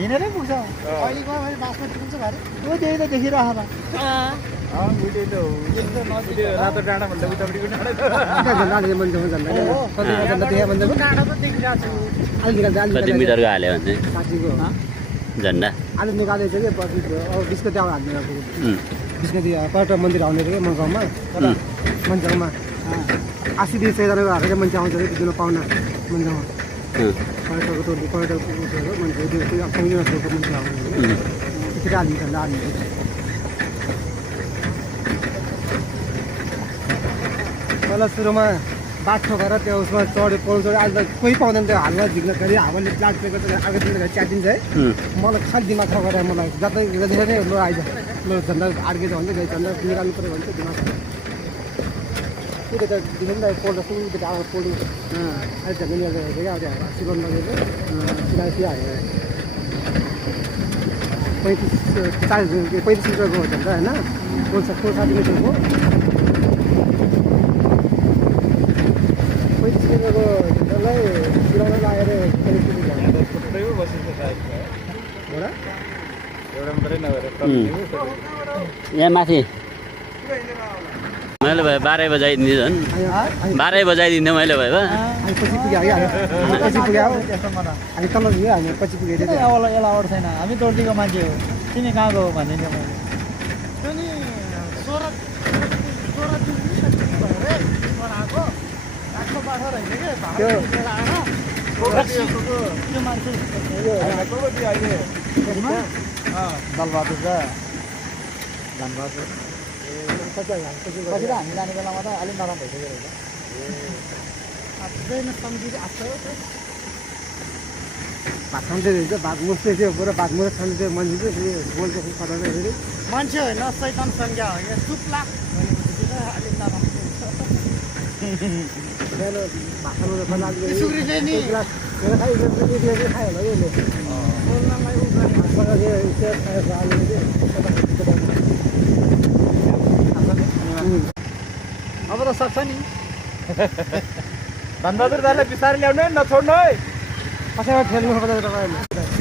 हिँडेरै पुग्छ अहिलेको बासमती पुग्छ भारे त्यो त्यही त देखिरहेको रातो डाँडा भन्दा उतापट्टिको डाँडा कति मिटरको हाल्यो भने झन्डा आलु निकालेको छ कि पछि बिस्को त्यहाँ हाल्ने बिस्को पर्यटक मन्दिर आउने कि मङ्गाउँमा मन्जाङमा 80-200 जनाको हालेर मान्छे आउँछ कि दिन पाहुना मन्जाङमा पर्यटकको टोली पर्यटकको मान्छे मान्छे आउने त्यसरी हालिन्छ पहिला सुरुमा बात ठोकेर त्यो उसमा चढ्यो पौडी चढ्यो अहिले त कोही पाउँदैन त्यो हालमा झिक्न गरी हावाले प्लाट पेको अर्को दिन च्याटिन्छ है मलाई खालि दिमाग ठोकेर मलाई जतै जति नै ल आइज ल झन्डा अड्केछ भने गई झन्डा निकाल्नु पऱ्यो भने चाहिँ दिमाग त्यो त दिनु पोल्ट सुरु आएर पोल्ट अहिले झन्डा निकालेको क्या अब सिलोन लगेको सिलाइहाल्यो 35 रुपियाँको झन्डा होइन 60 मिटरको 35 रुपियाँको झन्डालाई सिलाउन लागेर यहाँ माथि मैले भयो 12 बजाइदिन्छु झन् 12 बजाइदिन्थेँ मैले भयो पछि पुग्यो पछि पुग्यो हामी तल पुग्यो हामी पछि पुग्यो एलाउड छैन हामी तोर्तीको मान्छे हो तिमी कहाँको हो भनिदिन्छ मैले दलबहादुर र धनबहादुर पछि त हामी जाने बेलामा त अलिक नरम भइसक्यो भात खाँदै रहेछ भात मुस्दै थियो पुरा भात मुस्दै खाँदै थियो मान्छे चाहिँ बोल्छ पठाउँदाखेरि मान्छे होइन शैतान संज्ञा होइन चुप्ला भनेपछि त अलिक नरम भात खानु खायो होला यसले अब त सक्छ नि धनबहादुर दाइलाई बिस्तारै ल्याउनु है नछोड्नु है कसैमा खेल्नु पर्छ तपाईँहरूले